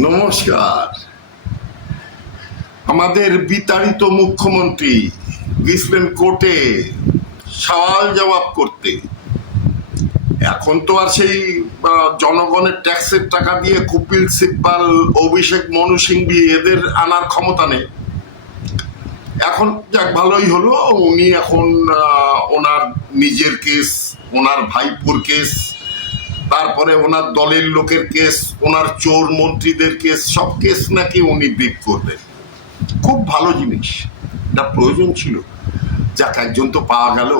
নমস্কার। আমাদের বিতাড়িত মুখ্যমন্ত্রী গেছিলেন কোর্টে সওয়াল জবাব করতে। এখন তো আর সেই জনগণের ট্যাক্সের টাকা দিয়ে কপিল সিব্বাল, অভিষেক মনু সিংভি এদের আনার ক্ষমতা নেই। এখন যাক ভালোই হলো, উনি এখন ওনার নিজের কেস, ওনার ভাইপুর কেস, তারপরে ওনার দলের লোকের কেস, ওনার চোর মন্ত্রীদের কেস, সব কেস নাকি উনি ব্রিফ করবেন। খুব ভালো জিনিস, এটা প্রয়োজন ছিল। যাক একজন তো পাওয়া গেল,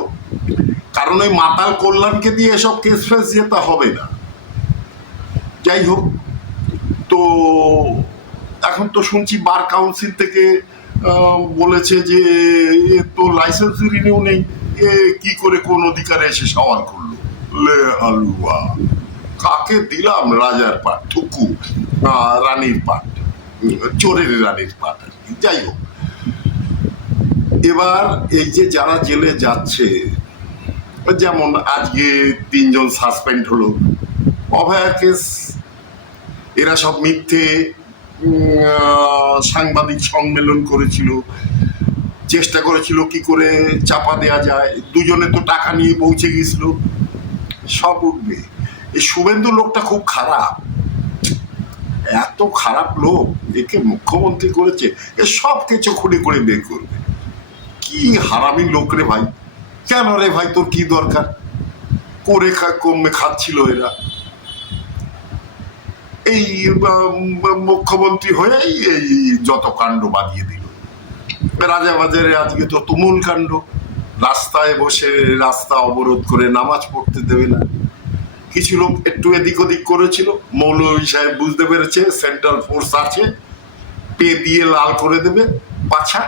কারণ ওই মাতাল কল্যাণকে দিয়ে এসব কেস ফেস যেতে হবে না। যাই হোক, তো এখন তো শুনছি বার কাউন্সিল থেকে বলেছে যে তো লাইসেন্স রিনিউ নেই, এ কি করে কোন অধিকারে এসে সওয়াল করলো? লে হালুয়া, কাকে দিলাম রাজার পাট, থুকু রানীর পাট, চোরের রানীর পাট আর কি। যাই হোক, এবার এই যে যারা জেলে যাচ্ছে, যেমন আজকে 3 জন সাসপেন্ড হলো, অভয়া কেস, এরা সব মিথ্যে সাংবাদিক সম্মেলন করেছিল, চেষ্টা করেছিল কি করে চাপা দেয়া যায়। দুজনে তো টাকা নিয়ে পৌঁছে গেছিল, সব উঠবে। এই শুভেন্দু লোকটা খুব খারাপ, এত খারাপ লোক, একে মুখ্যমন্ত্রী করেছে, এ সব কিছু খুঁড়ে করে বের করবে। কি হারামি লোক রে ভাই! কেন রে ভাই, তোর কি দরকার? করে কমে খাচ্ছিল এরা, এই মুখ্যমন্ত্রী হয়েই এই যত কাণ্ড বাঁধিয়ে দিল। রাজাবাজারে আজকে তো তুমুল কাণ্ড, রাস্তায় বসে রাস্তা অবরোধ করে নামাজ পড়তে দেবে না। কিছু লোক একটু এদিক ওদিক করেছিল, মৌলভী সাহেব বুঝতে পেরেছে সেন্ট্রাল ফোর্স আছে, পে দিয়ে লাল করে দেবে পাছা।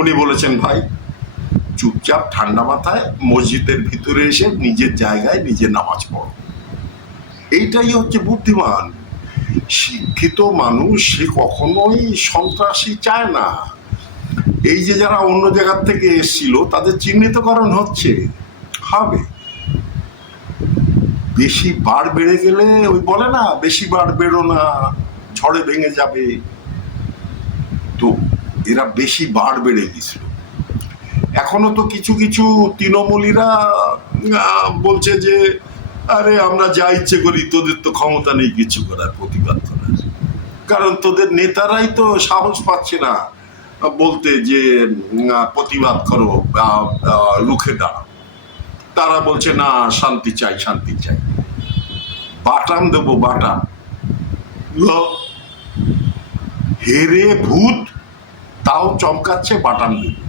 উনি বলেছেন ভাই চুপচাপ ঠান্ডা মাথায় মসজিদের ভিতরে এসে নিজের জায়গায় নিজে নামাজ পড়ো। এইটাই হচ্ছে বুদ্ধিমান। শিক্ষিত মানুষ সে কখনোই সন্ত্রাসী চায় না। এই যে যারা অন্য জায়গার থেকে এসেছিল তাদের চিহ্নিতকরণ হচ্ছে, হবে। বেশি বাড় বেড়ে গেলে ওই বলে না, বেশি বাড় বেড়ো না, ঝড়ে ভেঙে যাবে। তো এরা বেশি বাড় বেড়ে গেছিল। এখনো তো কিছু কিছু তৃণমূলীরা বলছে যে আরে আমরা যা ইচ্ছে করি, তোদের তো ক্ষমতা নেই কিছু করার, প্রতিবাদ করার। কারণ তোদের নেতারাই তো সাহস পাচ্ছে না বলতে যে প্রতিবাদ করো, রুখে দাঁড়াও। তারা বলছে না, শান্তি চাই, শান্তি চাই, বাটাম দেবো বাটাম। হেরে ভূত তাও চমকাচ্ছে বাটাম দেবো।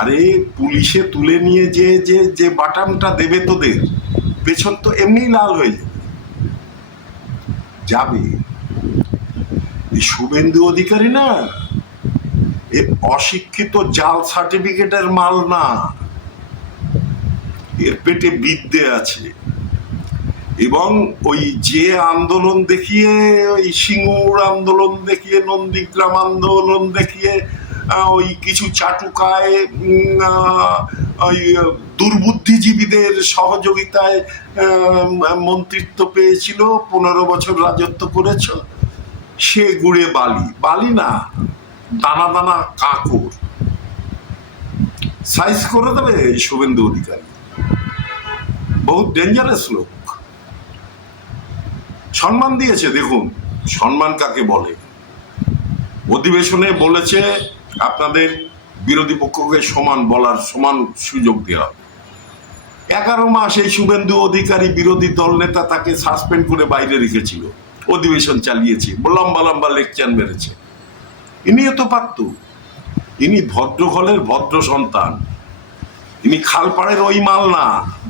আরে পুলিশে তুলে নিয়ে যে যে যে বাটামটা দেবে তোদের, পেছন তো এমনি লাল হয়ে যাবে। যাবে এই শুভেন্দু অধিকারী না, এ অশিক্ষিত জাল সার্টিফিকেটের মাল না, এর পেটে বিদ্যে আছে। এবং ওই যে আন্দোলন দেখিয়ে, ওই সিঙ্গুর আন্দোলন দেখিয়ে, নন্দীগ্রাম আন্দোলন দেখিয়ে, ওই কিছু চাটুকায় ওই দুর্বুদ্ধিজীবীদের সহযোগিতায় মন্ত্রিত্ব পেয়েছিল, 15 বছর রাজত্ব করেছ, সে গুড়ে বালি, বালি না, দানা দানা কাঁকর সাইজ করে দেবে এই শুভেন্দু অধিকারী। বহুত ডেঞ্জারাস লোক। সম্মান দিয়েছে, দেখুন সম্মান কাকে বলে। অধিবেশনে বলেছে আপনাদের বিরোধী পক্ষকে সমান বলার, সমান সুযোগ দেওয়া। 11 মাস এই শুভেন্দু অধিকারী বিরোধী দল নেতা তাকে সাসপেন্ড করে বাইরে রেখেছিল, অধিবেশন চালিয়েছে, লম্বা লম্বা লেকচার মেরেছে। ইনিও তো পারত, ইনি ভদ্রঘরের ভদ্র সন্তান, ইনি খালপাড়ের ওই মাল না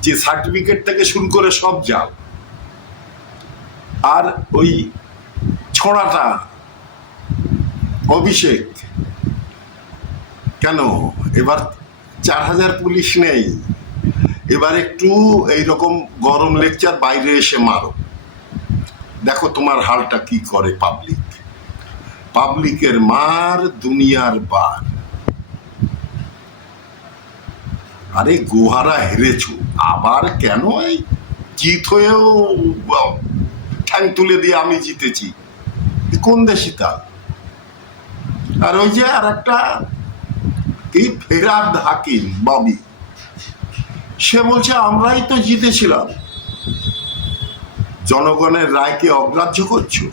যে সার্টিফিকেট থেকে শুরু করে সব জাল। আর ওই ছোড়াটা অভিষেক, কেন এবার 4000 পুলিশ নেই? এবার একটু এইরকম গরম লেকচার বাইরে এসে মারো, দেখো তোমার হালটা কি করে। পাবলিকের মার দুনিয়ার বার। আরে গোহারা হেরেছো, আবার কেন এই জিত হয়েও ঠ্যাং তুলে দিয়ে আমি জিতেছি, কোন দেশি তাল? আর ওই যে আর একটা কি ফেরাদ হাকিম ববি, সে বলছে আমরাই তো জিতেছিলাম। জনগণের রায়কে অগ্রাহ্য করছো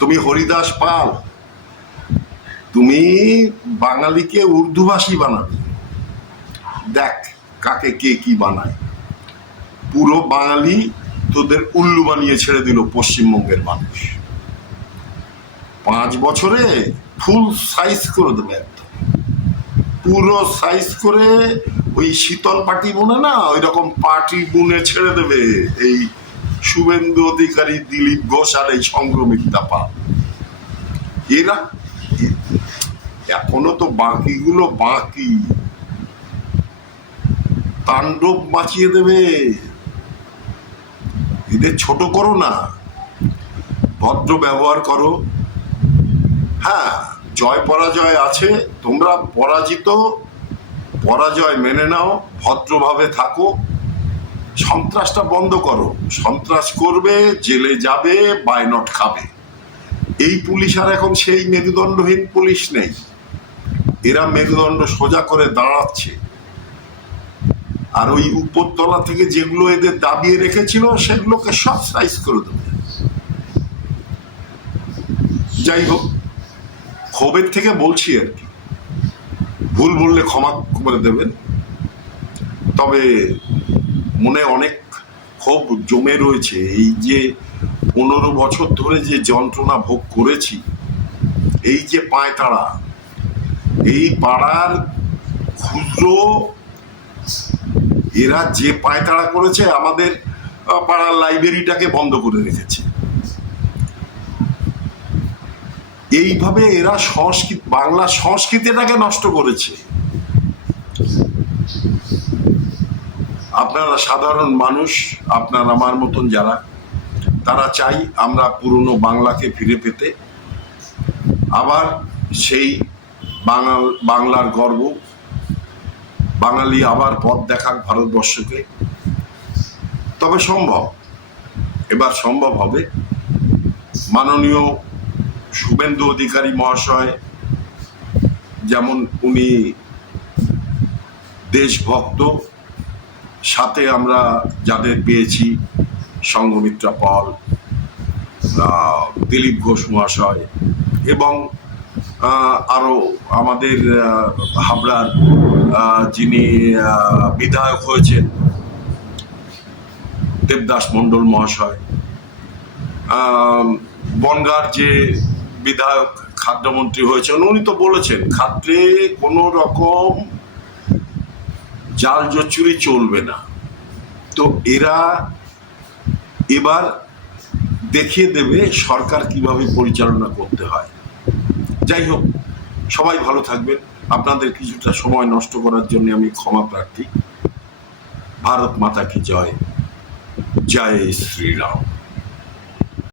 তুমি। হরিদাস পাল, তুমি বাঙালিকে উর্দুভাষী বানাবে, দেখ কাকে কে কি বানায়। পুরো বাঙালি তোদের উল্লু বানিয়ে ছেড়ে দিল পশ্চিমবঙ্গের মানুষ। 5 বছরে ফুল সাইজ করে দেবে, একদম পুরো সাইজ করে। ওই শীতল পাটি বুনে না, ওই রকম পাটি বুনে ছেড়ে দেবে এই শুভেন্দু অধিকারী, দিলীপ ঘোষ আর এই সংক্রমিতা পাল। এরা এখনো তো বাকিগুলো বাকি, তাণ্ডব বাঁচিয়ে দেবে। এদের ছোট করো না, ভদ্র ব্যবহার করো। হ্যাঁ, জয় পরাজয় আছে, তোমরা পরাজিত, পরাজয় মেনে নাও, ভদ্রভাবে থাকো। সন্ত্রাসটা বন্ধ করো। সন্ত্রাস করবে, জেলে যাবে, বায়নট খাবে। এই পুলিশ আর এখন সেই মেরুদণ্ডহীন পুলিশ নেই। এরা মেরুদণ্ড সোজা করে দাঁড়াচ্ছে। আর ওই উপরতলা থেকে যেগুলো এদের দাবিয়ে রেখেছিল সেগুলোকে সব সাইজ করে দেবে। যাই হোক, ক্ষোভের থেকে বলছি আর কি, ভুল বললে ক্ষমা করে দেবেন। তবে মনে অনেক ক্ষোভ জমে রয়েছে। এই যে 15 বছর ধরে যে যন্ত্রণা ভোগ করেছি, এই যে পায়তাড়া, এই পাড়ার ক্ষুদ্র এরা যে পায়তাড়া করেছে, আমাদের পাড়ার লাইব্রেরিটাকে বন্ধ করে রেখেছে। এইভাবে এরা বাংলা সংস্কৃতিটাকে নষ্ট করেছে। আপনারা সাধারণ মানুষ, আপনার আমার মতন যারা, তারা চাই আমরা পুরনো বাংলাকে ফিরে পেতে, আবার সেই বাংলার গর্ব, বাঙালি আবার পথ দেখাক ভারতবর্ষকে। তবে সম্ভব, এবার সম্ভব হবে। মাননীয় শুভেন্দু অধিকারী মহাশয় যেমন উনি দেশভক্ত, সাথে আমরা যাদের পেয়েছি সংঘমিত্রা পাল, দিলীপ ঘোষ মহাশয়, এবং আরো আমাদের হাবড়ার যিনি বিধায়ক হয়েছেন দেবদাস মন্ডল মহাশয়, বনগাঁর যে বিধায়ক খাদ্যমন্ত্রী হয়েছেন, উনি তো বলেছেন খাদ্যে কোনো রকম জাল জচুরি চলবে না। তো এরা এবার দেখিয়ে দেবে সরকার কিভাবে পরিচালনা করতে হয়। যাই হোক, সবাই ভালো থাকবেন। আপনাদের কিছুটা সময় নষ্ট করার জন্য আমি ক্ষমা প্রার্থী। ভারত মাতা কি জয়, জয় শ্রীরাম।